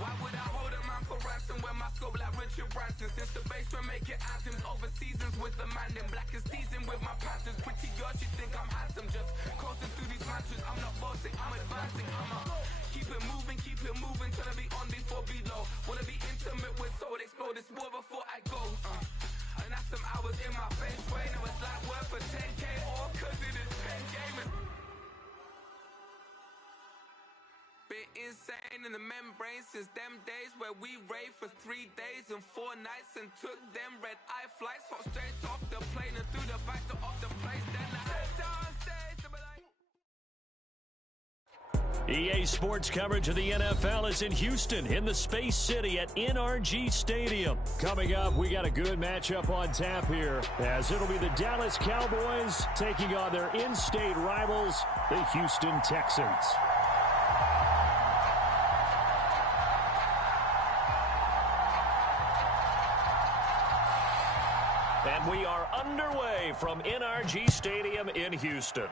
Why would I hold a man for ransom when my scope like Richard Branson? Since the basement making anthems over seasons with the man in black is teasing with my patterns. Pretty girls, you think I'm handsome, just coasting through these matches. I'm not bossing, I'm advancing. Keep it moving, trying to be on before below. Wanna be intimate with soul, explore this war before I go. And that's some hours in my face way. Now it's like worth for 10K, all cause it is pen gaming. Been insane in the membrane since them days where we raved for 3 days and 4 nights and took them red eye flights, hot straight off the plane and through the back door of the place. Then I head downstairs to be like. EA Sports coverage of the NFL is in Houston in the Space City at NRG Stadium. Coming up, we got a good matchup on tap here, as it'll be the Dallas Cowboys taking on their in-state rivals, the Houston Texans. And we are underway from NRG Stadium in Houston.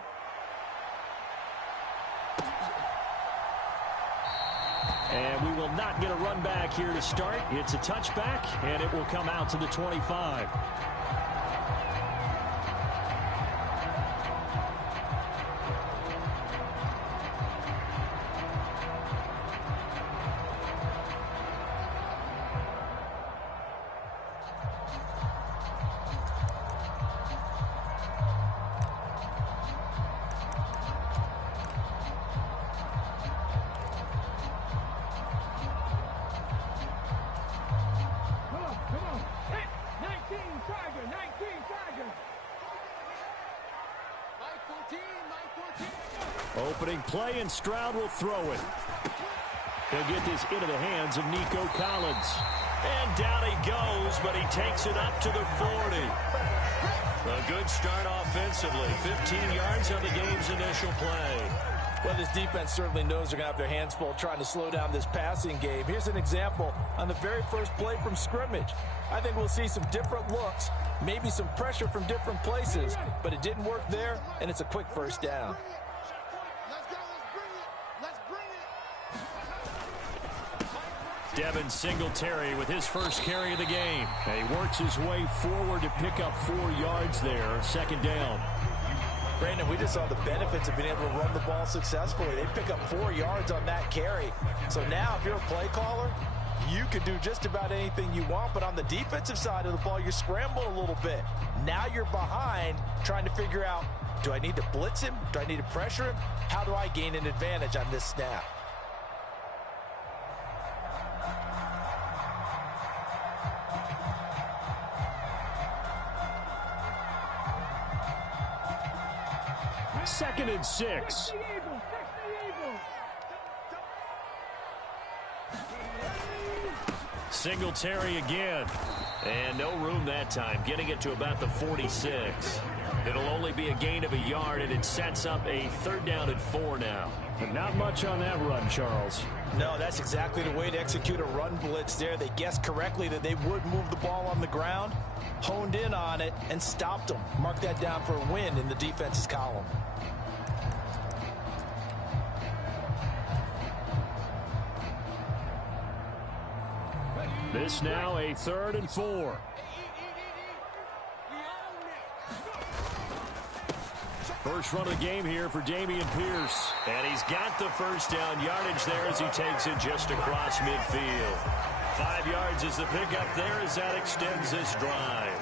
And we will not get a run back here to start. It's a touchback, and it will come out to the 25. Opening play, and Stroud will throw it. He'll get this into the hands of Nico Collins. And down he goes, but he takes it up to the 40. A good start offensively. 15 yards on the game's initial play. Well, this defense certainly knows they're going to have their hands full trying to slow down this passing game. Here's an example on the very first play from scrimmage. I think we'll see some different looks, maybe some pressure from different places, but it didn't work there, and it's a quick first down. Devin Singletary with his first carry of the game. And he works his way forward to pick up 4 yards there. Second down. Brandon, we just saw the benefits of being able to run the ball successfully. They pick up 4 yards on that carry. So now if you're a play caller, you can do just about anything you want. But on the defensive side of the ball, you're scrambling a little bit. Now you're behind trying to figure out, do I need to blitz him? Do I need to pressure him? How do I gain an advantage on this snap? Second and 6. Singletary again. And no room that time, getting it to about the 46. It'll only be a gain of a yard, and it sets up a 3rd down and 4 now. But not much on that run, Charles. No, that's exactly the way to execute a run blitz there. They guessed correctly that they would move the ball on the ground, honed in on it, and stopped them. Mark that down for a win in the defense's column. This now a 3rd and 4. First run of the game here for Dameon Pierce. And he's got the first down yardage there as he takes it just across midfield. 5 yards is the pickup there as that extends this drive.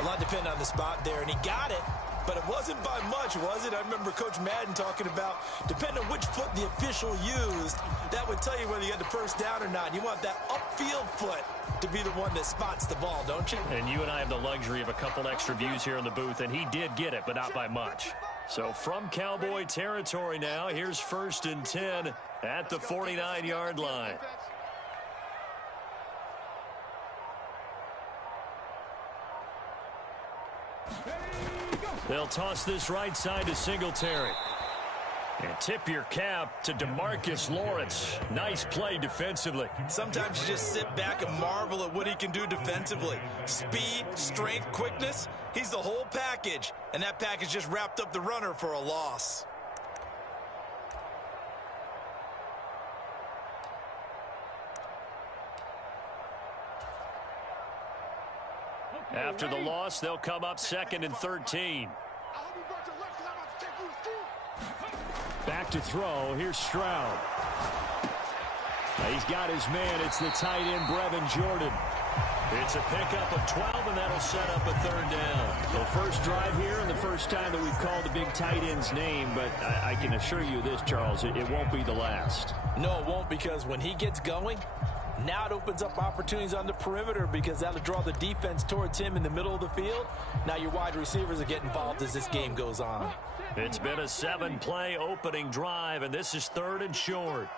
A lot depend on the spot there, and he got it, but it wasn't by much, was it? I remember Coach Madden talking about, depending on which foot the official used, that would tell you whether you had the first down or not. You want that upfield foot to be the one that spots the ball, don't you? And you and I have the luxury of a couple extra views here in the booth, and he did get it, but not by much. So from Cowboy territory now, here's 1st and 10 at the 49-yard line. They'll toss this right side to Singletary. And tip your cap to DeMarcus Lawrence. Nice play defensively. Sometimes you just sit back and marvel at what he can do defensively. Speed, strength, quickness. He's the whole package. And that package just wrapped up the runner for a loss. After the loss, they'll come up 2nd and 13. Back to throw. Here's Stroud. He's got his man. It's the tight end, Brevin Jordan. It's a pickup of 12, and that'll set up a 3rd down. The first drive here and the first time that we've called the big tight end's name, but I can assure you this, Charles, it won't be the last. No, it won't, because when he gets going, now it opens up opportunities on the perimeter because that'll draw the defense towards him in the middle of the field. Now your wide receivers will get involved as this game goes on. It's been a 7-play opening drive, and this is 3rd and short.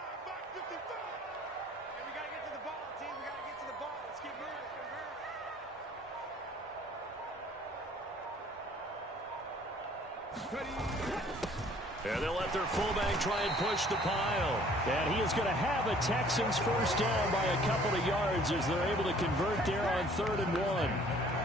And they'll let their fullback try and push the pile. And he is going to have a Texans first down by a couple of yards as they're able to convert there on 3rd and 1.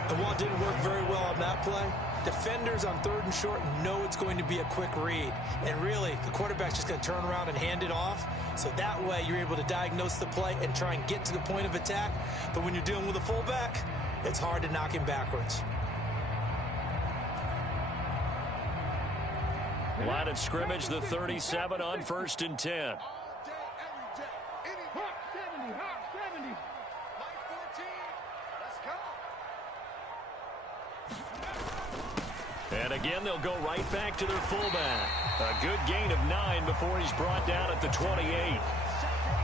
And while it didn't work very well on that play, defenders on 3rd and short know it's going to be a quick read. And really, the quarterback's just going to turn around and hand it off. So that way, you're able to diagnose the play and try and get to the point of attack. But when you're dealing with a fullback, it's hard to knock him backwards. Line of scrimmage, the 37 on 1st and 10. And again, they'll go right back to their fullback. A good gain of 9 before he's brought down at the 28.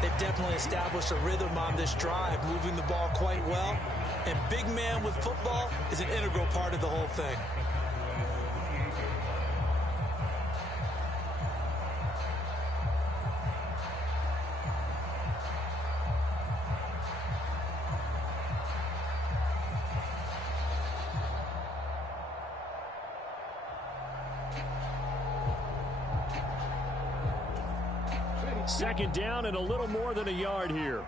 They've definitely established a rhythm on this drive, moving the ball quite well. And big man with football is an integral part of the whole thing. Second down and a little more than a yard here.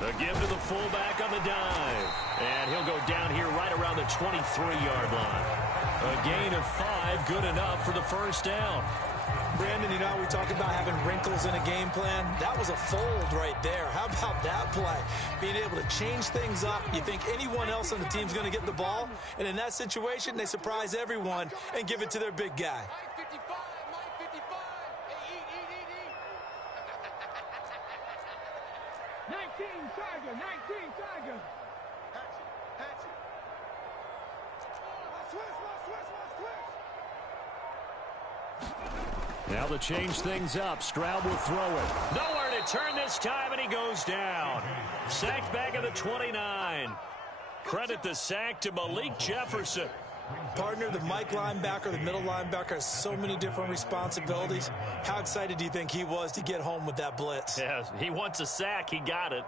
A give to the fullback on the dive. And he'll go down here right around the 23-yard line. A gain of 5, good enough for the first down. Brandon, you know, we talk about having wrinkles in a game plan. That was a fold right there. How about that play? Being able to change things up. You think anyone else on the team's going to get the ball, and in that situation, they surprise everyone and give it to their big guy. Now to change things up, Stroud will throw it. Nowhere to turn this time, and he goes down. Sacked back at the 29. Credit the sack to Malik Jefferson. Partner, the Mike linebacker, the middle linebacker has so many different responsibilities. How excited do you think he was to get home with that blitz? Yeah, he wants a sack. He got it.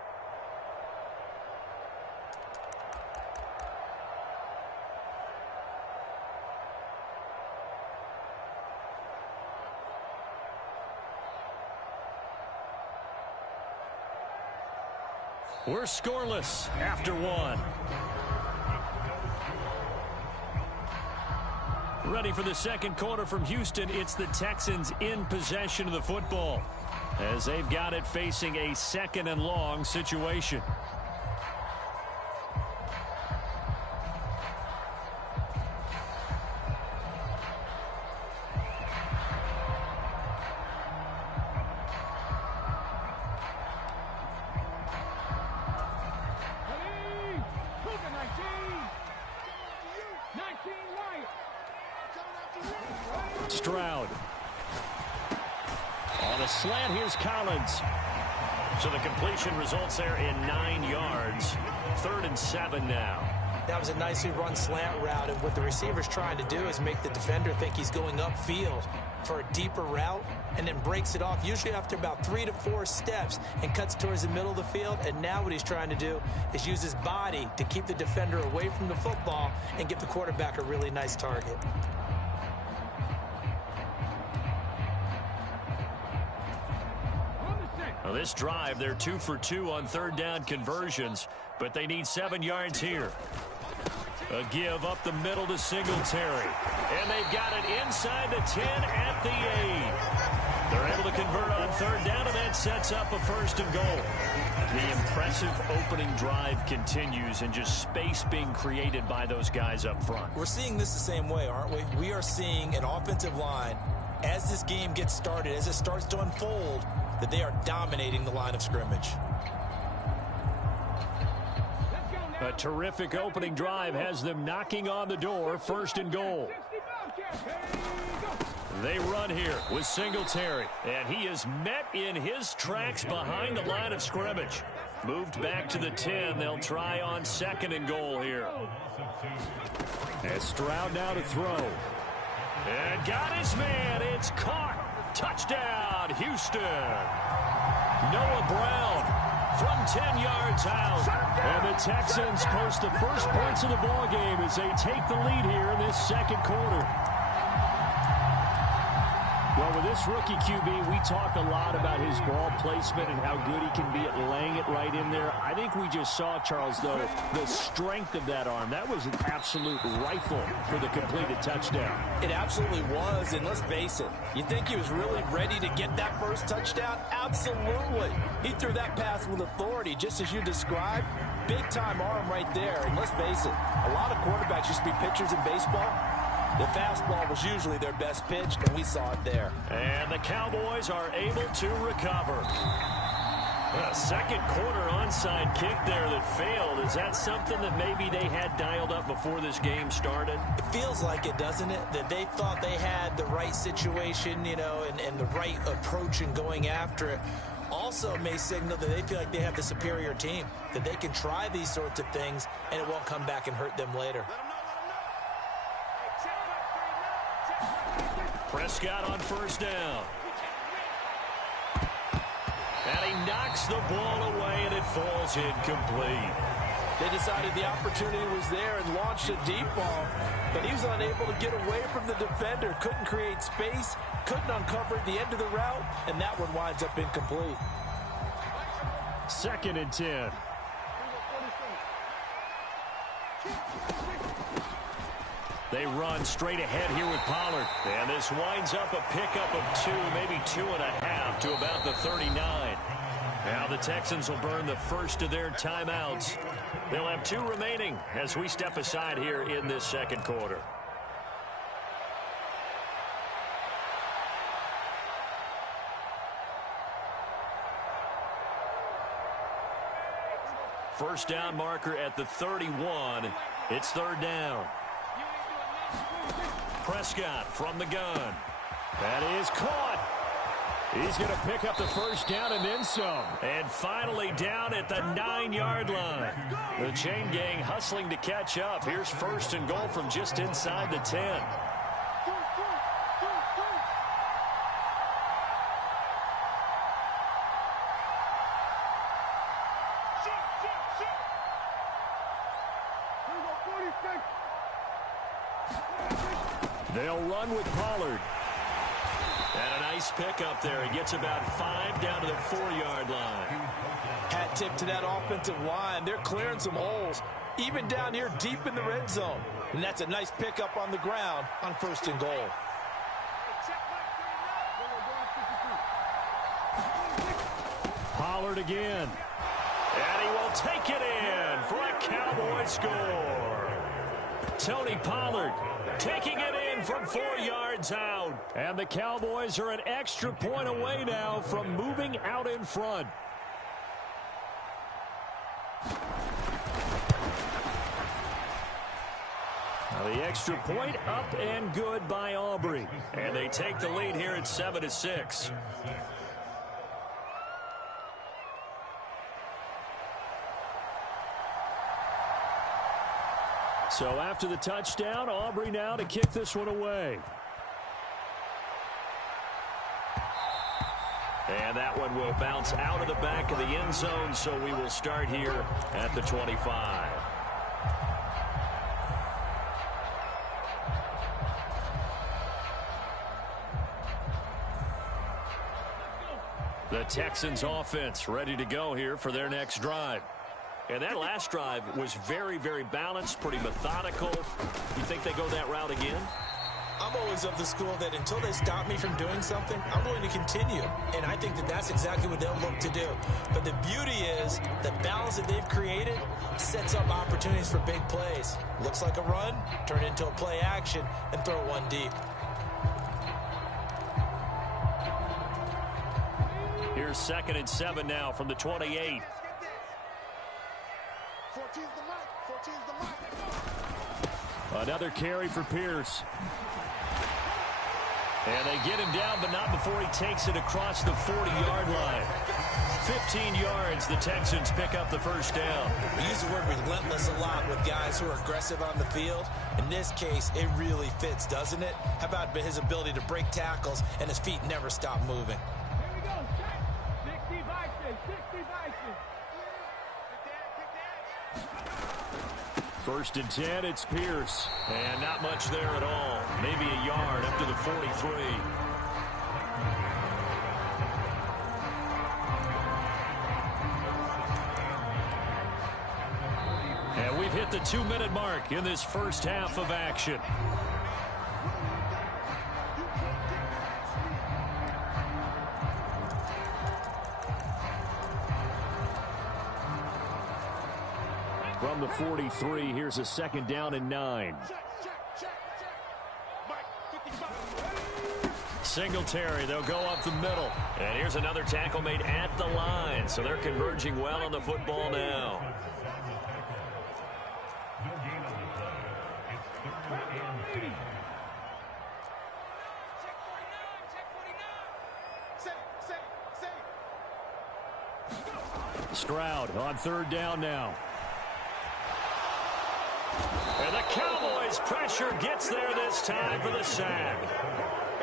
We're scoreless after 1. Ready for the second quarter from Houston. It's the Texans in possession of the football as they've got it facing a 2nd and long situation. Stroud. On a slant, here's Collins. So the completion results there in 9 yards. 3rd and 7 now. That was a nicely run slant route, and what the receiver's trying to do is make the defender think he's going upfield for a deeper route and then breaks it off, usually after about 3 to 4 steps, and cuts towards the middle of the field. And now what he's trying to do is use his body to keep the defender away from the football and give the quarterback a really nice target. Well, this drive, they're 2 for 2 on 3rd down conversions, but they need 7 yards here. A give up the middle to Singletary. And they've got it inside the 10 at the 8. They're able to convert on third down, and that sets up a 1st and goal. The impressive opening drive continues, and just space being created by those guys up front. We're seeing this the same way, aren't we? We are seeing an offensive line, as this game gets started, as it starts to unfold, that they are dominating the line of scrimmage. A terrific opening drive has them knocking on the door, 1st and goal. They run here with Singletary, and he is met in his tracks behind the line of scrimmage. Moved back to the 10. They'll try on 2nd and goal here. And Stroud now to throw. And got his man. It's caught. Touchdown, Houston. Noah Brown from 10 yards out. And the Texans post the first points of the ballgame as they take the lead here in this 2nd quarter. Well, with this rookie QB, we talk a lot about his ball placement and how good he can be at laying it right in there. I think we just saw, Charles, though, the strength of that arm. That was an absolute rifle for the completed touchdown. It absolutely was, and let's face it, you think he was really ready to get that first touchdown? Absolutely. He threw that pass with authority, just as you described. Big-time arm right there, and let's face it, a lot of quarterbacks used to be pitchers in baseball. The fastball was usually their best pitch, and we saw it there. And the Cowboys are able to recover. A 2nd quarter onside kick there that failed. Is that something that maybe they had dialed up before this game started? It feels like it, doesn't it? That they thought they had the right situation, you know, and the right approach in going after it. Also may signal that they feel like they have the superior team, that they can try these sorts of things, and it won't come back and hurt them later. Prescott on 1st down. And he knocks the ball away, and it falls incomplete. They decided the opportunity was there and launched a deep ball, but he was unable to get away from the defender, couldn't create space, couldn't uncover the end of the route, and that one winds up incomplete. 2nd and 10. They run straight ahead here with Pollard. And this winds up a pickup of 2, maybe 2.5 to about the 39. Now the Texans will burn the first of their timeouts. They'll have 2 remaining as we step aside here in this 2nd quarter. First down marker at the 31. It's 3rd down. Prescott from the gun. That is caught. He's going to pick up the first down and then some. And finally down at the 9-yard line. The chain gang hustling to catch up. Here's 1st and goal from just inside the 10. They'll run with Pollard. And a nice pick up there. He gets about 5 down to the 4-yard line. Hat tip to that offensive line. They're clearing some holes, even down here deep in the red zone. And that's a nice pickup on the ground on 1st and goal. Pollard again. And he will take it in for a Cowboy score. Tony Pollard taking it in from 4 yards out. And the Cowboys are an extra point away now from moving out in front. Now the extra point up and good by Aubrey. And they take the lead here at 7-6. So after the touchdown, Aubrey now to kick this one away. And that one will bounce out of the back of the end zone, so we will start here at the 25. The Texans offense ready to go here for their next drive. And that last drive was very, very balanced, pretty methodical. You think they go that route again? I'm I'm always of the school that until they stop me from doing something, I'm going to continue. And I think that that's exactly what they'll look to do. But the beauty is the balance that they've created sets up opportunities for big plays. Looks like a run, turn into a play action, and throw one deep. Here's 2nd and 7 now from the 28. 14's the mic. 14's the mic. Another carry for Pierce. And they get him down, but not before he takes it across the 40-yard line. 15 yards, the Texans pick up the first down. We use the word relentless a lot with guys who are aggressive on the field. In this case, it really fits, doesn't it? How about his ability to break tackles and his feet never stop moving? Here we go. 60 vices. 60 vices. 1st and 10, it's Pierce. And not much there at all. Maybe a yard up to the 43. And we've hit the 2-minute mark in this first half of action. From the 43, here's a 2nd down and 9. Singletary, they'll go up the middle. And here's another tackle made at the line. So they're converging well on the football now. Stroud on 3rd down now. And the Cowboys' pressure gets there this time for the sack.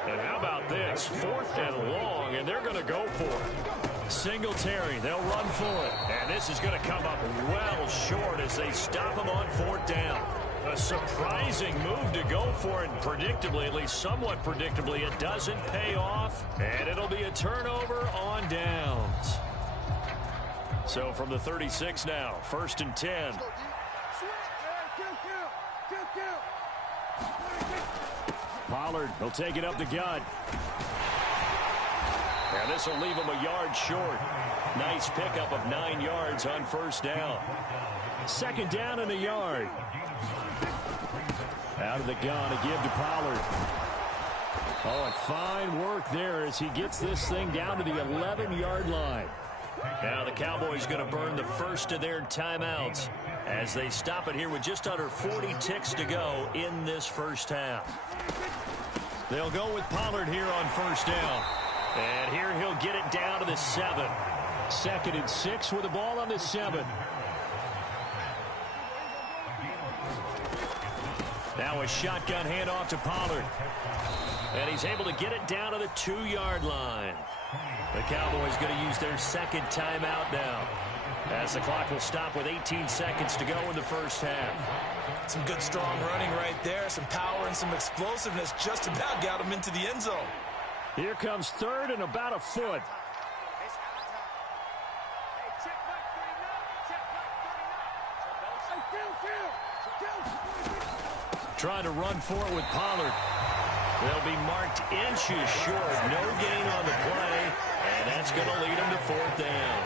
And how about this? 4th and long, and they're going to go for it. Singletary, they'll run for it. And this is going to come up well short as they stop him on 4th down. A surprising move to go for it, and predictably, at least somewhat predictably, it doesn't pay off. And it'll be a turnover on downs. So from the 36 now, 1st and 10. Pollard, he'll take it up the gut. And this will leave him a yard short. Nice pickup of 9 yards on 1st down. 2nd down and a yard. Out of the gun, a give to Pollard. Oh, and fine work there as he gets this thing down to the 11-yard line. Now the Cowboys going to burn the first of their timeouts as they stop it here with just under 40 ticks to go in this first half. They'll go with Pollard here on 1st down. And here he'll get it down to the 7. 2nd and 6 with the ball on the 7. Now a shotgun handoff to Pollard. And he's able to get it down to the 2-yard line. The Cowboys going to use their 2nd timeout now, as the clock will stop with 18 seconds to go in the first half. Some good strong running right there, some power and some explosiveness just about got him into the end zone. Here comes 3rd and about a foot. Trying to run for it with Pollard. They'll be marked inches short. No gain on the play, and that's going to lead them to 4th down.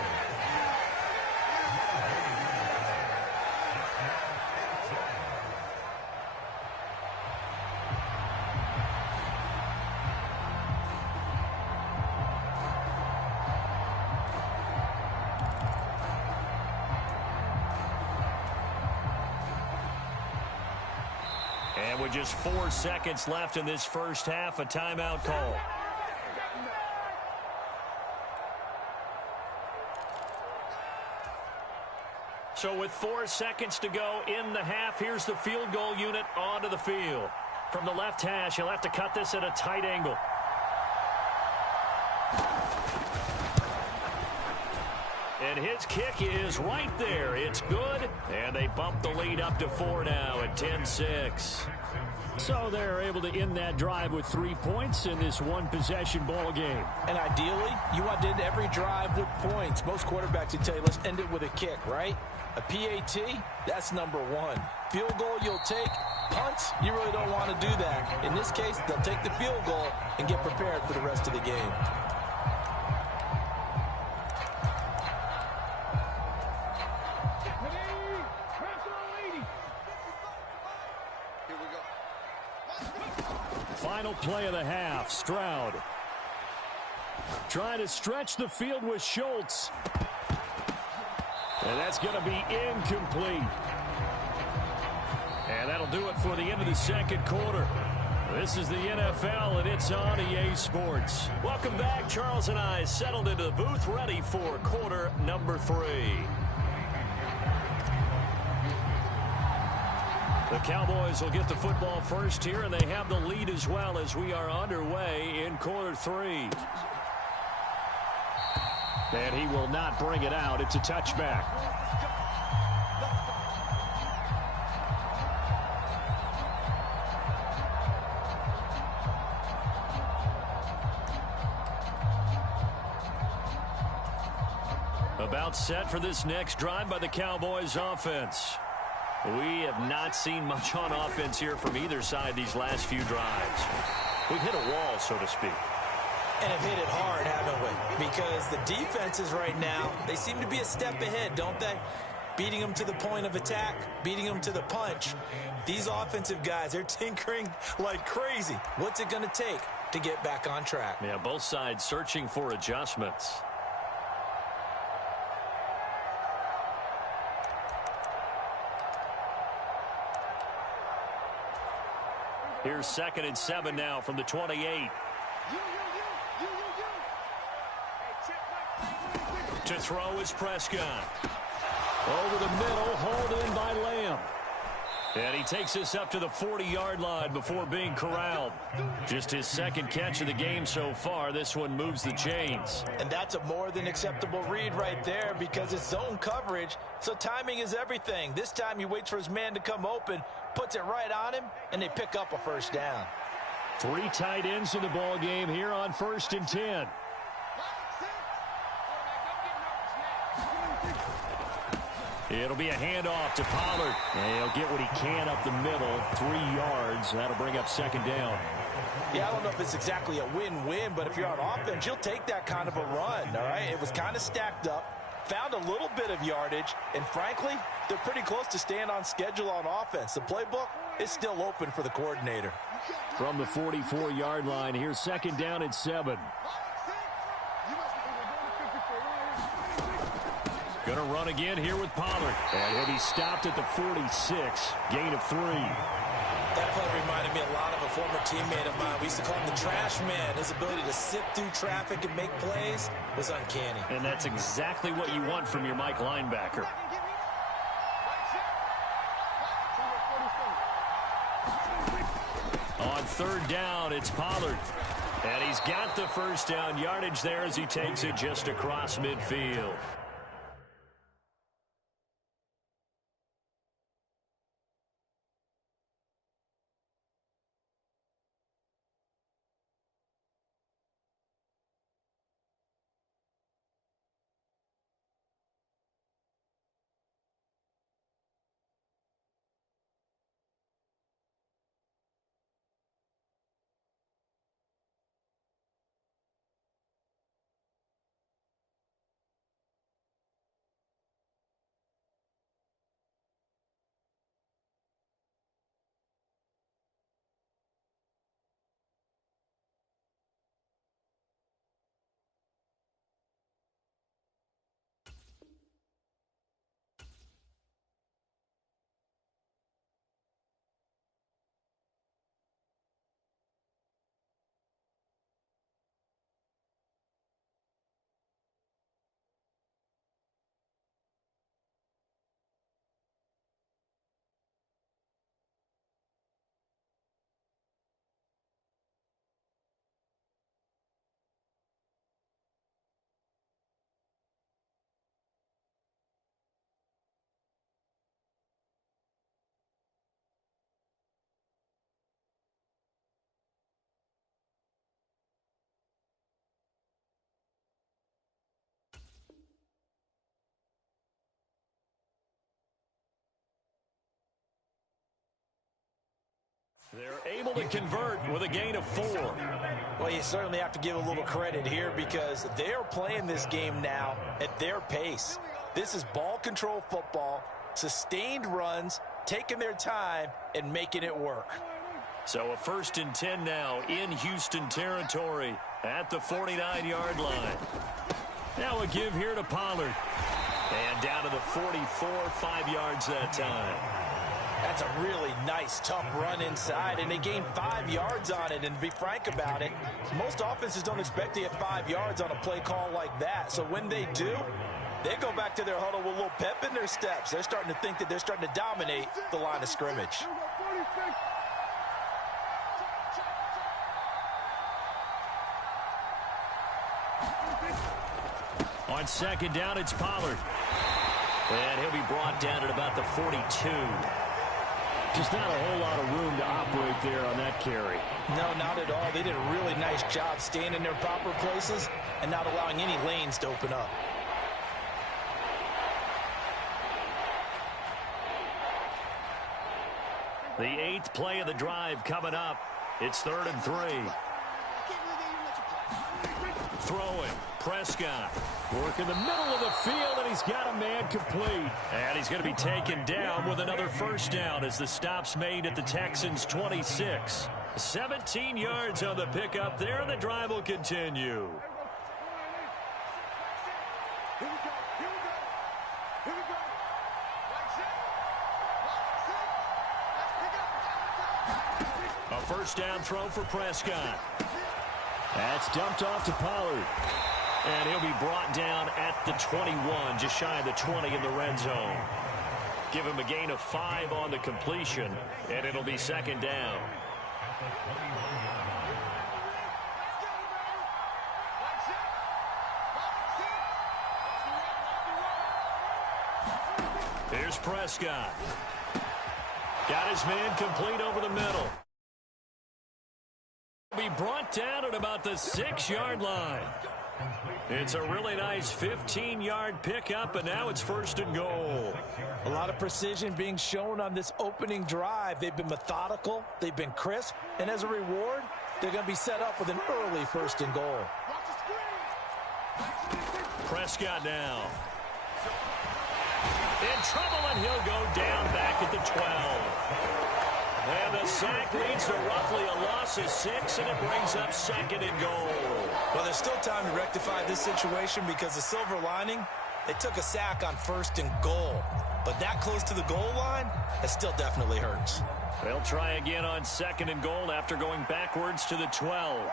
And with just 4 seconds left in this first half, a timeout call. So with 4 seconds to go in the half, here's the field goal unit onto the field. From the left hash, he'll have to cut this at a tight angle. And his kick is right there. It's good, and they bump the lead up to 4 now at 10-6. So they're able to end that drive with 3 points in this one-possession ball game. And ideally, you want to end every drive with points. Most quarterbacks would tell you, let's end it with a kick, right? A PAT, that's number one. Field goal you'll take. Punts, you really don't want to do that. In this case, they'll take the field goal and get prepared for the rest of the game. Final play of the half, Stroud. Trying to stretch the field with Schultz. And that's going to be incomplete. And that'll do it for the end of the second quarter. This is the NFL, and it's on EA Sports. Welcome back. Charles and I settled into the booth, ready for quarter number 3. The Cowboys will get the football first here, and they have the lead as well as we are underway in quarter 3. And he will not bring it out. It's a touchback. About set for this next drive by the Cowboys offense. We have not seen much on offense here from either side these last few drives. We've hit a wall, so to speak. And have hit it hard, haven't we? Because the defenses right now, they seem to be a step ahead, don't they? Beating them to the point of attack, beating them to the punch. These offensive guys, they're tinkering like crazy. What's it going to take to get back on track? Yeah, both sides searching for adjustments. Here's 2nd and 7 now from the 28. To throw is Prescott. Over the middle, hauled in by Lamb. And he takes this up to the 40-yard line before being corralled. Just his second catch of the game so far. This one moves the chains. And that's a more than acceptable read right there because it's zone coverage, so timing is everything. This time he waits for his man to come open, puts it right on him, and they pick up a first down. 3 tight ends in the ball game here on 1st and 10. It'll be a handoff to Pollard. And he'll get what he can up the middle, 3 yards. That'll bring up 2nd down. Yeah, I don't know if it's exactly a win-win, but if you're on offense, you'll take that kind of a run, all right? It was kind of stacked up, found a little bit of yardage, and frankly, they're pretty close to staying on schedule on offense. The playbook is still open for the coordinator. From the 44-yard line, here's 2nd down and 7. Going to run again here with Pollard. And he'll be stopped at the 46. Gain of 3. That play reminded me a lot of a former teammate of mine. We used to call him the trash man. His ability to sift through traffic and make plays was uncanny. And that's exactly what you want from your Mike linebacker. On 3rd down, it's Pollard. And he's got the first down yardage there as he takes it just across midfield. They're able to convert with a gain of 4. Well, you certainly have to give a little credit here because they're playing this game now at their pace. This is ball control football, sustained runs, taking their time, and making it work. So a 1st and 10 now in Houston territory at the 49-yard line. Now a give here to Pollard. And down to the 44, 5 yards that time. That's a really nice, tough run inside, and they gained 5 yards on it. And to be frank about it, most offenses don't expect to get 5 yards on a play call like that. So when they do, they go back to their huddle with a little pep in their steps. They're starting to think that they're starting to dominate the line of scrimmage. On 2nd down, it's Pollard. And he'll be brought down at about the 42. Just not a whole lot of room to operate there on that carry. No, not at all. They did a really nice job staying in their proper places and not allowing any lanes to open up. The 8th play of the drive coming up. It's 3rd and 3. Throwing. Prescott. Work in the middle of the field, and he's got a man complete. And he's going to be taken down with another 1st down as the stop's made at the Texans' 26. 17 yards on the pickup there, and the drive will continue. A 1st down throw for Prescott. That's dumped off to Pollard. And he'll be brought down at the 21, just shy of the 20 in the red zone. Give him a gain of 5 on the completion, and it'll be 2nd down. Here's Prescott. Got his man complete over the middle. Be brought down at about the 6-yard line. It's a really nice 15-yard pickup, and now it's 1st and goal. A lot of precision being shown on this opening drive. They've been methodical, they've been crisp, and as a reward, they're going to be set up with an early 1st and goal. Prescott now. In trouble, and he'll go down back at the 12. And the sack leads to roughly a loss of 6, and it brings up 2nd and goal. Well, there's still time to rectify this situation because the silver lining, they took a sack on 1st and goal. But that close to the goal line, that still definitely hurts. They'll try again on 2nd and goal after going backwards to the 12.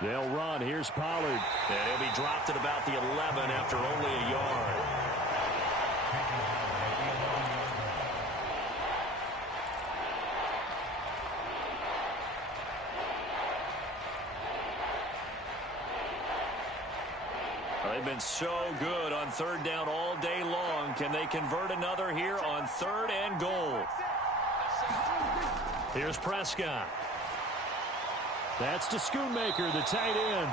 They'll run. Here's Pollard. And he'll be dropped at about the 11 after only a yard. They've been so good on 3rd down all day long. Can they convert another here on 3rd and goal? Here's Prescott. That's to Schoonmaker, the tight end.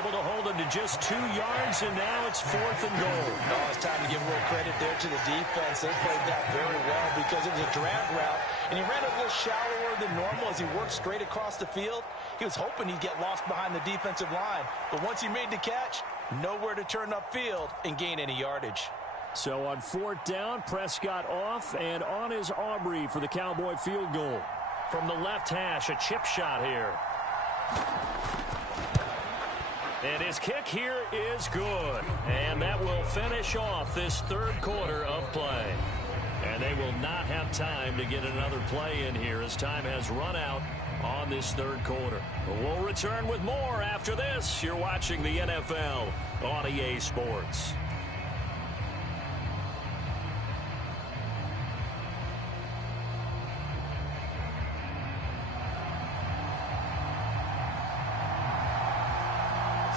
Able to hold him to just 2 yards, and now it's 4th and goal. Oh, it's time to give a little credit there to the defense. They played that very well because it was a drag route, and he ran a little shallower than normal as he worked straight across the field. He was hoping he'd get lost behind the defensive line, but once he made the catch, nowhere to turn upfield and gain any yardage. So on 4th down, Prescott off, and on is Aubrey for the Cowboy field goal. From the left hash, a chip shot here. And his kick here is good. And that will finish off this 3rd quarter of play. And they will not have time to get another play in here as time has run out on this 3rd quarter. We'll return with more after this. You're watching the NFL on EA Sports.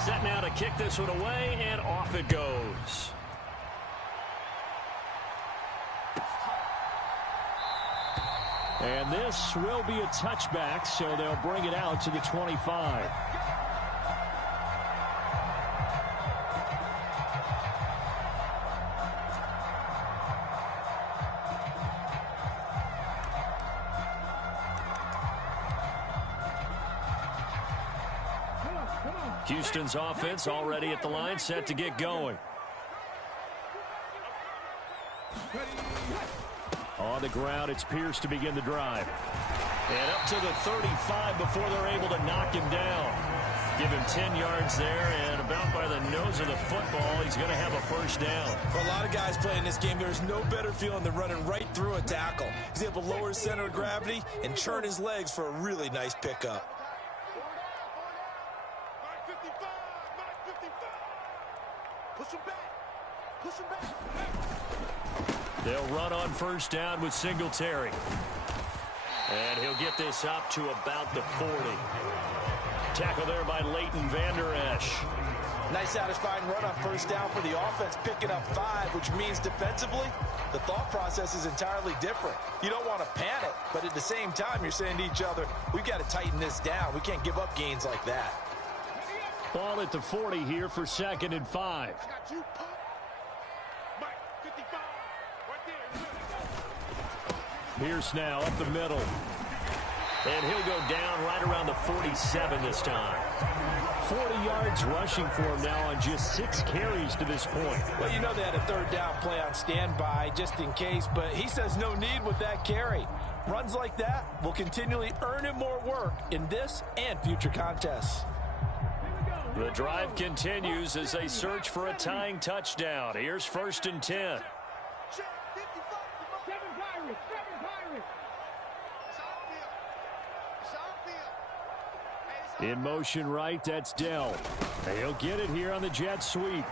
Set now to kick this one away, and off it goes. And this will be a touchback, so they'll bring it out to the 25. Houston's offense already at the line, set to get going. On the ground, it's Pierce to begin the drive. And up to the 35 before they're able to knock him down. Give him 10 yards there, and about by the nose of the football, he's going to have a first down. For a lot of guys playing this game, there's no better feeling than running right through a tackle. He's able to lower his center of gravity and churn his legs for a really nice pickup. Push him back. Push him back. They'll run on first down with Singletary. And he'll get this up to about the 40. Tackle there by Leighton Vander Esch. Nice satisfying run on first down for the offense, picking up 5, which means defensively, the thought process is entirely different. You don't want to panic, but at the same time, you're saying to each other, we've got to tighten this down. We can't give up gains like that. Ball at the 40 here for 2nd and 5. Pierce now up the middle. And he'll go down right around the 47 this time. 40 yards rushing for him now on just 6 carries to this point. Well, you know they had a third down play on standby just in case, but he says no need with that carry. Runs like that will continually earn him more work in this and future contests. The drive continues as they search for a tying touchdown. Here's 1st and 10. In motion right, that's Dell. He'll get it here on the jet sweep. And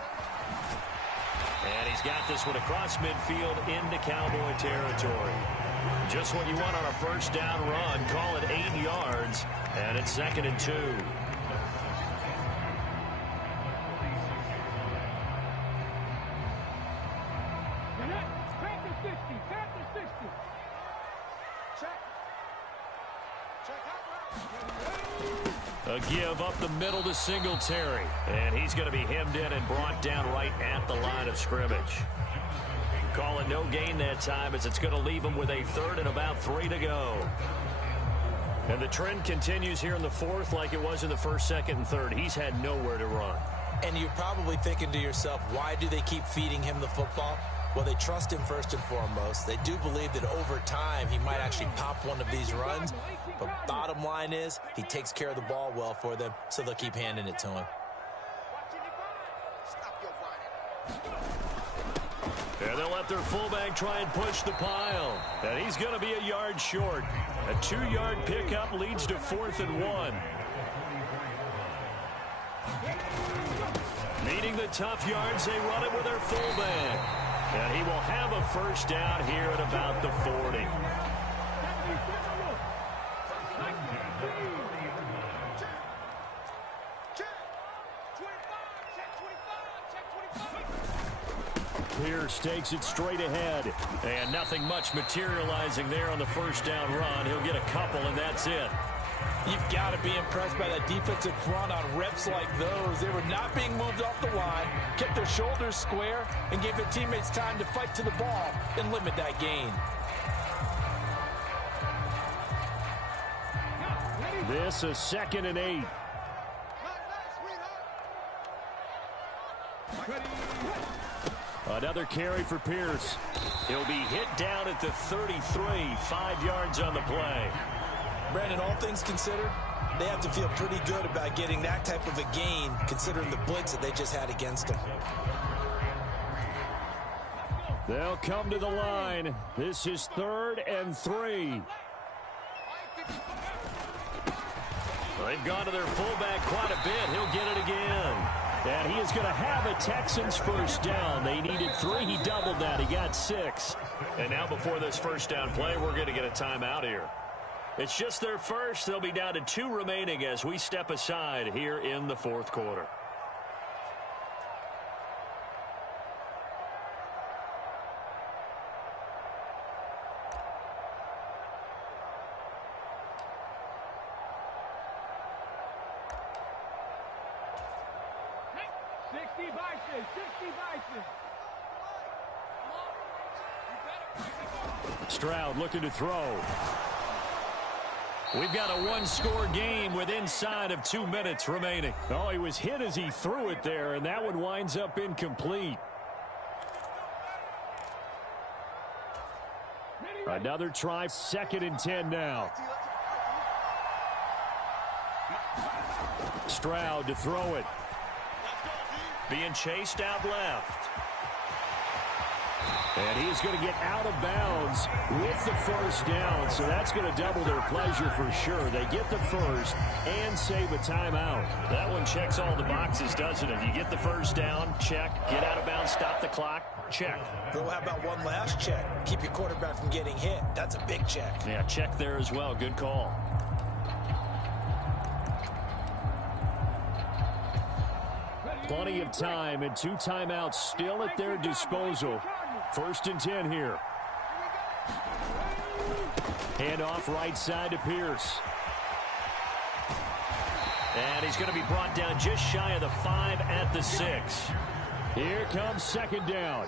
he's got this one across midfield into Cowboy territory. Just what you want on a first down run. Call it 8 yards, and it's 2nd and 2. A give up the middle to Singletary. And he's going to be hemmed in and brought down right at the line of scrimmage. Call it no gain that time as it's going to leave him with a 3rd and about 3 to go. And the trend continues here in the 4th like it was in the 1st, 2nd, and 3rd. He's had nowhere to run. And you're probably thinking to yourself, why do they keep feeding him the football? Well, they trust him first and foremost. They do believe that over time he might actually pop one of these runs. But bottom line is he takes care of the ball well for them, so they'll keep handing it to him. And they'll let their fullback try and push the pile. And he's going to be a yard short. A 2-yard pickup leads to 4th and 1. Needing the tough yards, they run it with their fullback. And he will have a first down here at about the 40. Pierce takes it straight ahead. And nothing much materializing there on the first down run. He'll get a couple, and that's it. You've got to be impressed by that defensive front on reps like those. They were not being moved off the line, kept their shoulders square, and gave their teammates time to fight to the ball and limit that gain. This is 2nd and 8. Another carry for Pierce. He'll be hit down at the 33, 5 yards on the play. Brandon, all things considered, they have to feel pretty good about getting that type of a gain, considering the blitz that they just had against them. They'll come to the line. This is 3rd and 3. They've gone to their fullback quite a bit. He'll get it again. And he is going to have a Texans first down. They needed 3. He doubled that. He got 6. And now before this first down play, we're going to get a timeout here. It's just their first. They'll be down to 2 remaining as we step aside here in the 4th quarter. Stroud looking to throw. We've got a one-score game with inside of 2 minutes remaining. Oh, he was hit as he threw it there, and that one winds up incomplete. Another try, 2nd and 10 now. Stroud to throw it. Being chased out left. And he's going to get out of bounds with the first down, so that's going to double their pleasure for sure. They get the first and save a timeout. That one checks all the boxes, doesn't it? You get the first down, check. Get out of bounds, stop the clock, check. Well, how about one last check? Keep your quarterback from getting hit. That's a big check. Yeah, check there as well. Good call. Plenty of time and 2 timeouts still at their disposal. 1st and 10 here. Handoff right side to Pierce. And he's going to be brought down just shy of the 5 at the 6. Here comes 2nd down.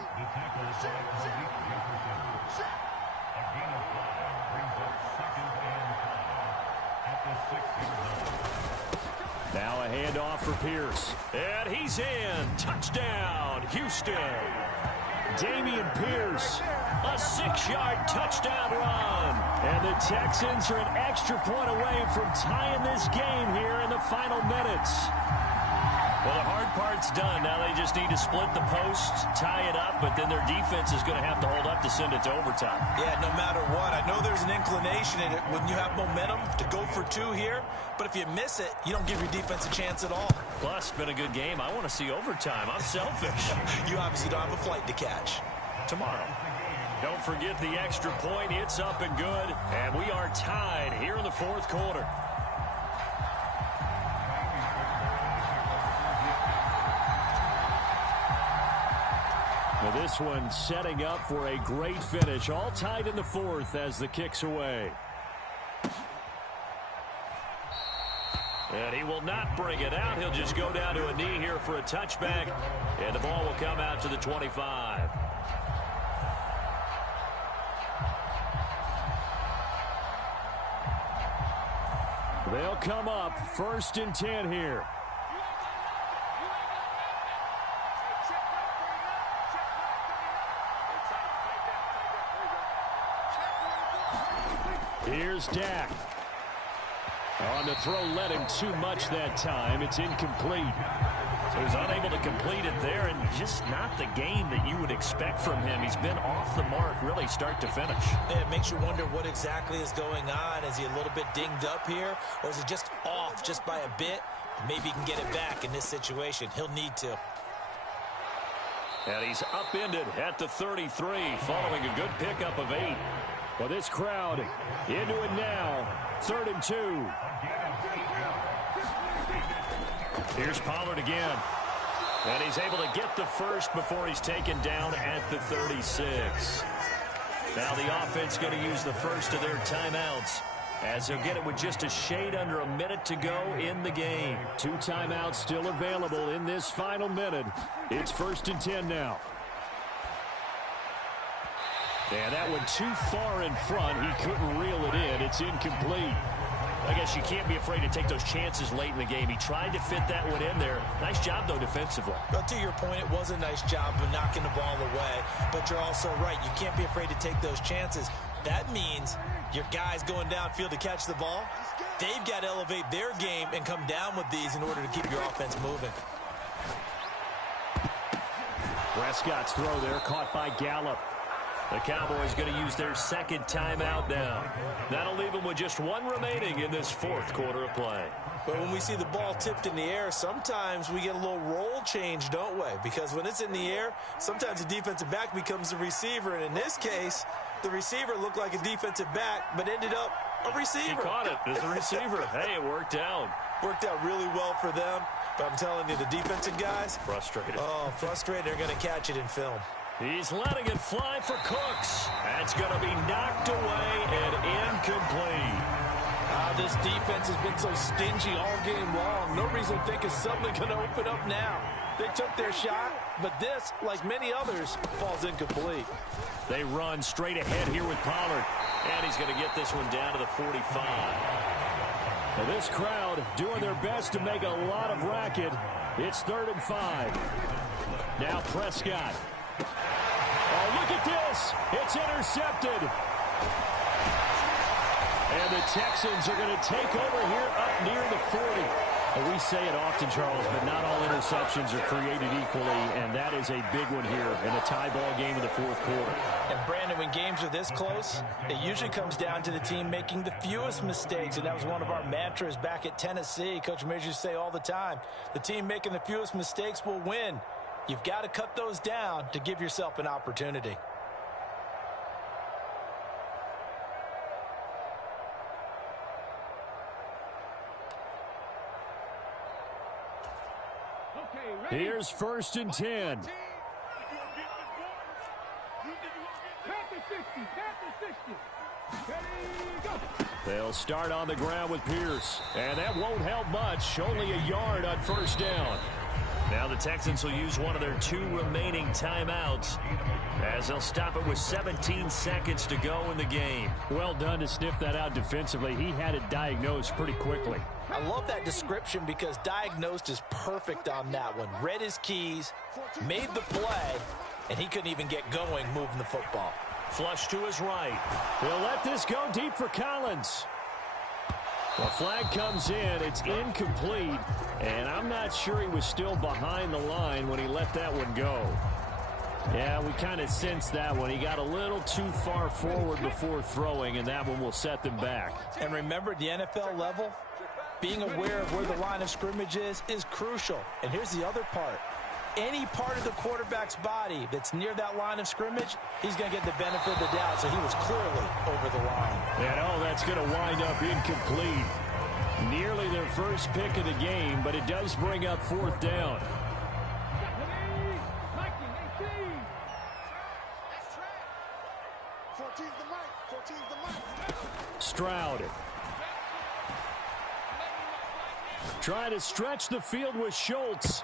Now a handoff for Pierce. And he's in. Touchdown, Houston. Dameon Pierce. A 6-yard touchdown run. And the Texans are an extra point away from tying this game here in the final minutes. Well, the hard part's done. Now they just need to split the posts, tie it up, but then their defense is going to have to hold up to send it to overtime. Yeah, no matter what. I know there's an inclination in it when you have momentum to go for 2 here, but if you miss it, you don't give your defense a chance at all. Plus, it's been a good game. I want to see overtime. I'm selfish. You obviously don't have a flight to catch. Tomorrow. Don't forget the extra point. It's up and good, and we are tied here in the 4th quarter. Well, this one setting up for a great finish. All tied in the 4th as the kick's away. And he will not bring it out. He'll just go down to a knee here for a touchback. And the ball will come out to the 25. They'll come up 1st and 10 here. Here's Dak. On the throw, led him too much that time. It's incomplete. So he's unable to complete it there, and just not the game that you would expect from him. He's been off the mark, really, start to finish. It makes you wonder what exactly is going on. Is he a little bit dinged up here, or is he just off just by a bit? Maybe he can get it back in this situation. He'll need to. And he's upended at the 33, following a good pickup of 8. Well, this crowd into it now. 3rd and 2. Here's Pollard again. And he's able to get the first before he's taken down at the 36. Now the offense going to use the first of their timeouts, as he'll get it with just a shade under a minute to go in the game. 2 timeouts still available in this final minute. It's 1st and 10 now. And that one too far in front. He couldn't reel it in. It's incomplete. I guess you can't be afraid to take those chances late in the game. He tried to fit that one in there. Nice job, though, defensively. But to your point, it was a nice job of knocking the ball away. But you're also right. You can't be afraid to take those chances. That means your guys going downfield to catch the ball, they've got to elevate their game and come down with these in order to keep your offense moving. Prescott's throw there caught by Gallup. The Cowboys going to use their 2nd timeout now. That'll leave them with just 1 remaining in this 4th quarter of play. But when we see the ball tipped in the air, sometimes we get a little roll change, don't we? Because when it's in the air, sometimes the defensive back becomes the receiver. And in this case, the receiver looked like a defensive back, but ended up a receiver. He caught it as a receiver. Hey, it worked out. Worked out really well for them. But I'm telling you, the defensive guys, frustrated. Oh, frustrated. They're going to catch it in film. He's letting it fly for Cooks. That's going to be knocked away and incomplete. This defense has been so stingy all game long. No reason to think it's suddenly going to open up now. They took their shot, but this, like many others, falls incomplete. They run straight ahead here with Pollard, and he's going to get this one down to the 45. Now this crowd doing their best to make a lot of racket. It's 3rd and 5. Now Prescott. Oh, look at this. It's intercepted. And the Texans are going to take over here up near the 40. We say it often, Charles, but not all interceptions are created equally, and that is a big one here in a tie ball game in the 4th quarter. And Brandon, when games are this close, it usually comes down to the team making the fewest mistakes, and that was one of our mantras back at Tennessee. Coach Mears used to say all the time, the team making the fewest mistakes will win. You've got to cut those down to give yourself an opportunity. Here's 1st and 10. Panther 60, Panther 60. Ready, go. They'll start on the ground with Pierce. And that won't help much. Only a yard on 1st down. Now the Texans will use one of their 2 remaining timeouts as they'll stop it with 17 seconds to go in the game. Well done to sniff that out defensively. He had it diagnosed pretty quickly. I love that description because diagnosed is perfect on that one. Read his keys, made the play, and he couldn't even get going moving the football. Flush to his right. He'll let this go deep for Collins. The flag comes in. It's incomplete, and I'm not sure he was still behind the line when he let that one go. Yeah, we kind of sensed that one. He got a little too far forward before throwing, and that one will set them back. And remember, the NFL level, being aware of where the line of scrimmage is crucial. And here's the other part. Any part of the quarterback's body that's near that line of scrimmage, he's going to get the benefit of the doubt. So he was clearly over the line. And that's going to wind up incomplete. Nearly their first pick of the game, but it does bring up 4th down. Stroud. Trying to stretch the field with Schultz.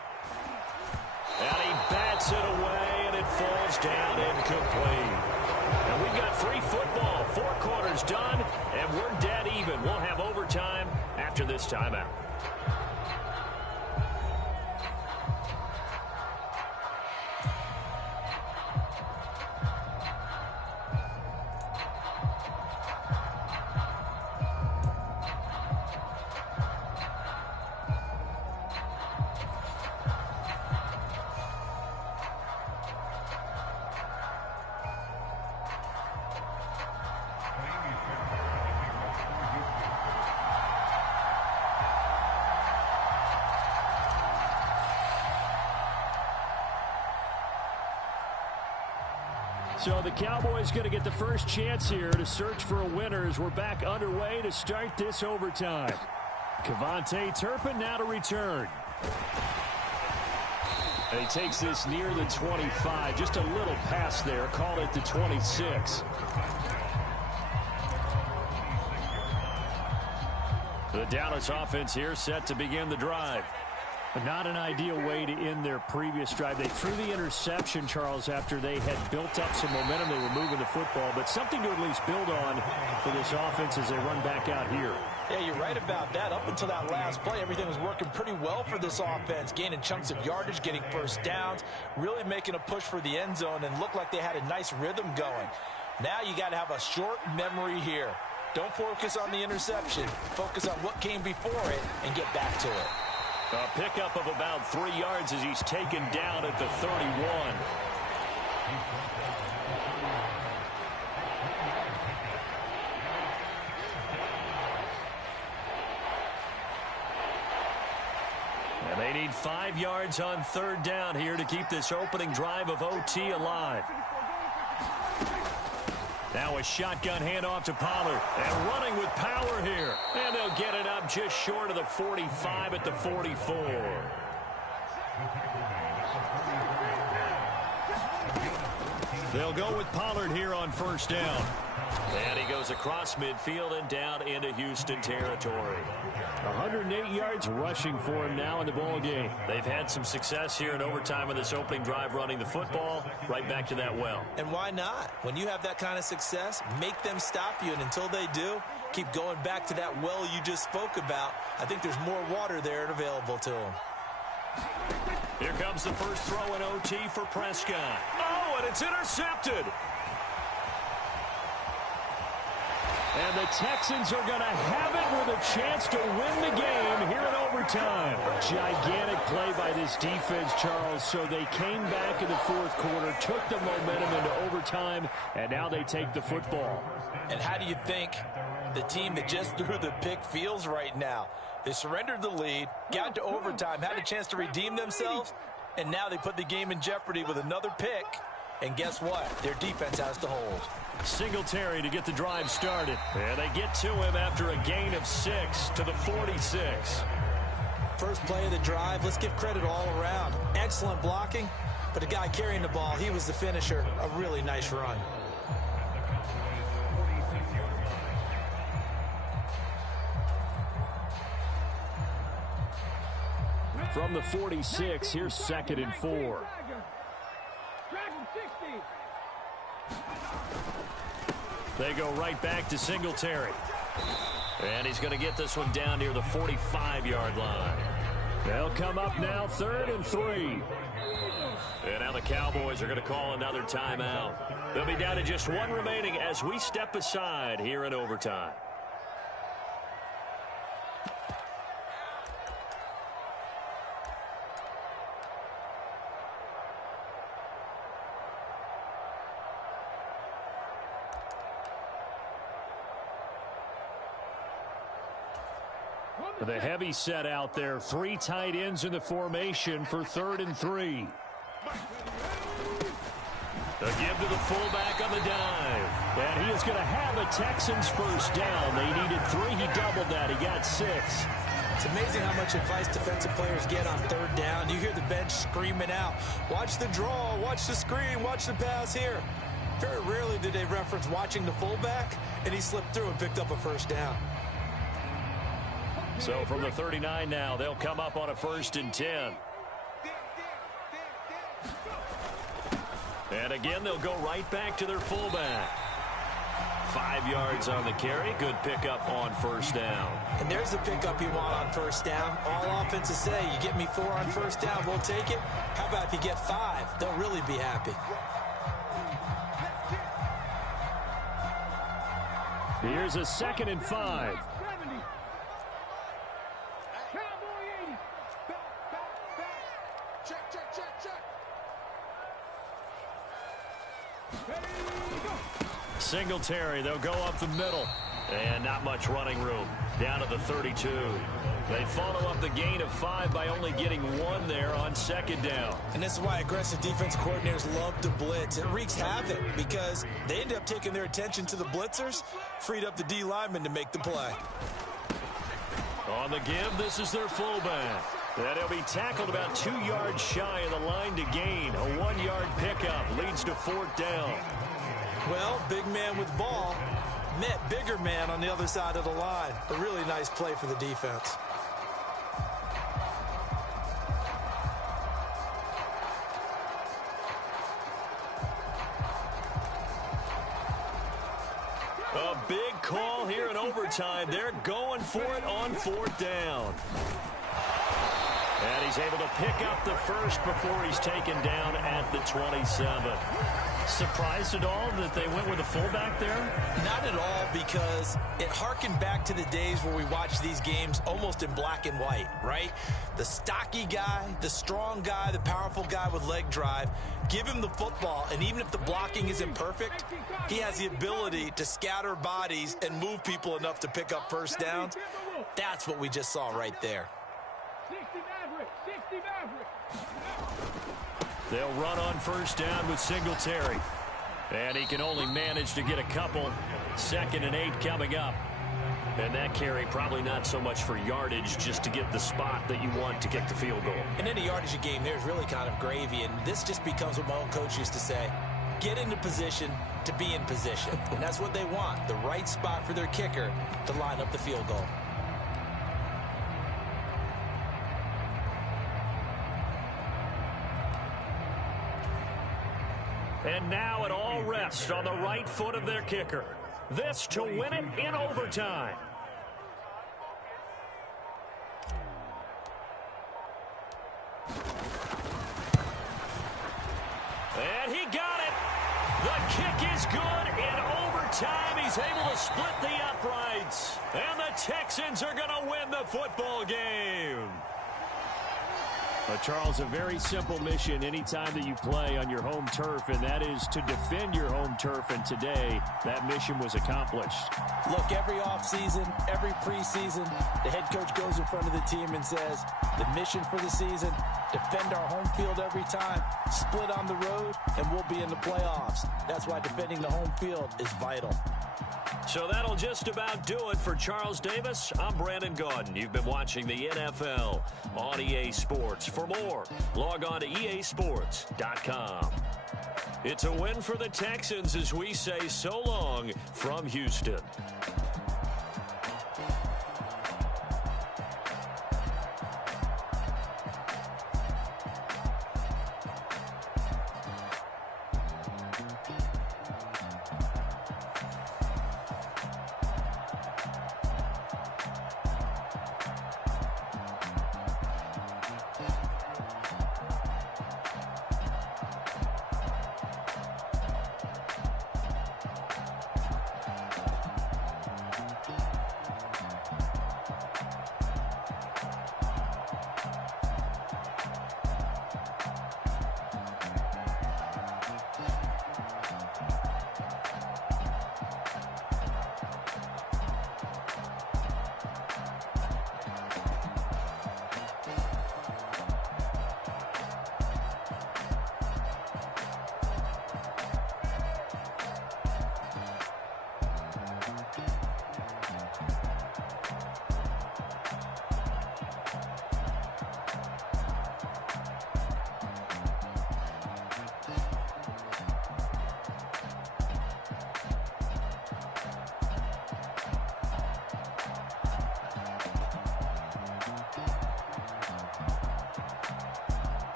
And he bats it away, and it falls down incomplete. And we've got free football. 4 quarters done, and we're dead even. We'll have overtime after this timeout. So the Cowboys going to get the first chance here to search for a winner as we're back underway to start this overtime. Kevontae Turpin now to return. And he takes this near the 25. Just a little pass there. Called it the 26. The Dallas offense here set to begin the drive. Not an ideal way to end their previous drive. They threw the interception, Charles, after they had built up some momentum. They were moving the football, but something to at least build on for this offense as they run back out here. Yeah, you're right about that. Up until that last play, everything was working pretty well for this offense, gaining chunks of yardage, getting first downs, really making a push for the end zone, and looked like they had a nice rhythm going. Now you got to have a short memory here. Don't focus on the interception. Focus on what came before it and get back to it. A pickup of about 3 yards as he's taken down at the 31. And they need 5 yards on 3rd down here to keep this opening drive of OT alive. Now a shotgun handoff to Pollard. And running with power here. And they'll get it up just short of the 45 at the 44. They'll go with Pollard here on first down. And he goes across midfield and down into Houston territory. 108 yards rushing for him now in the ball game. They've had some success here in overtime in this opening drive running the football. Right back to that well. And why not? When you have that kind of success, make them stop you. And until they do, keep going back to that well you just spoke about. I think there's more water there and available to them. Here comes the first throw in OT for Prescott. Oh, and it's intercepted. And the Texans are going to have it with a chance to win the game here in overtime. Gigantic play by this defense, Charles. So they came back in the fourth quarter, took the momentum into overtime, and now they take the football. And how do you think the team that just threw the pick feels right now? They surrendered the lead, got to overtime, had a chance to redeem themselves, and now they put the game in jeopardy with another pick. And guess what? Their defense has to hold. Singletary to get the drive started. And they get to him after a gain of 6 to the 46. First play of the drive, let's give credit all around. Excellent blocking, but the guy carrying the ball, he was the finisher. A really nice run. From the 46, here's 2nd and 4. They go right back to Singletary. And he's going to get this one down near the 45-yard line. They'll come up now 3rd and 3. And now the Cowboys are going to call another timeout. They'll be down to just one remaining as we step aside here in overtime. The heavy set out there. 3 tight ends in the formation for 3rd and 3. The give to the fullback on the dive. And he is going to have a Texans first down. They needed 3. He doubled that. He got 6. It's amazing how much advice defensive players get on 3rd down. You hear the bench screaming out, watch the draw, watch the screen, watch the pass here. Very rarely did they reference watching the fullback, and he slipped through and picked up a first down. So from the 39 now, they'll come up on a 1st and 10. And again, they'll go right back to their fullback. 5 yards on the carry. Good pickup on 1st down. And there's the pickup you want on 1st down. All offenses say, you get me 4 on 1st down, we'll take it. How about if you get 5? They'll really be happy. Here's a 2nd and 5. Singletary, they'll go up the middle. And not much running room. Down to the 32. They follow up the gain of 5 by only getting 1 there on 2nd down. And this is why aggressive defensive coordinators love to blitz. It wreaks havoc because they end up taking their attention to the blitzers, freed up the D lineman to make the play. On the give, this is their fullback. And he'll be tackled about 2 yards shy of the line to gain. A 1-yard pickup leads to 4th down. Well, big man with ball met bigger man on the other side of the line. A really nice play for the defense. A big call here in overtime. They're going for it on 4th down. And he's able to pick up the first before he's taken down at the 27. Surprised at all that they went with a fullback there? Not at all, because it harkened back to the days where we watched these games almost in black and white, right? The stocky guy, the strong guy, the powerful guy with leg drive. Give him the football, and even if the blocking isn't perfect, he has the ability to scatter bodies and move people enough to pick up first downs. That's what we just saw right there. They'll run on 1st down with Singletary. And he can only manage to get a couple. 2nd and 8 coming up. And that carry probably not so much for yardage, just to get the spot that you want to kick the field goal. In any yardage game, there's really kind of gravy, and this just becomes what my old coach used to say, get into position to be in position. And that's what they want, the right spot for their kicker to line up the field goal. And now it all rests on the right foot of their kicker. This to win it in overtime. And he got it. The kick is good in overtime. He's able to split the uprights. And the Texans are going to win the football game. Charles, a very simple mission anytime that you play on your home turf, and that is to defend your home turf. And today, that mission was accomplished. Look, every offseason, every preseason, the head coach goes in front of the team and says, the mission for the season, defend our home field every time, split on the road, and we'll be in the playoffs. That's why defending the home field is vital. So that'll just about do it for Charles Davis. I'm Brandon Gaudin. You've been watching the NFL on EA Sports. For more, log on to easports.com. It's a win for the Texans as we say so long from Houston.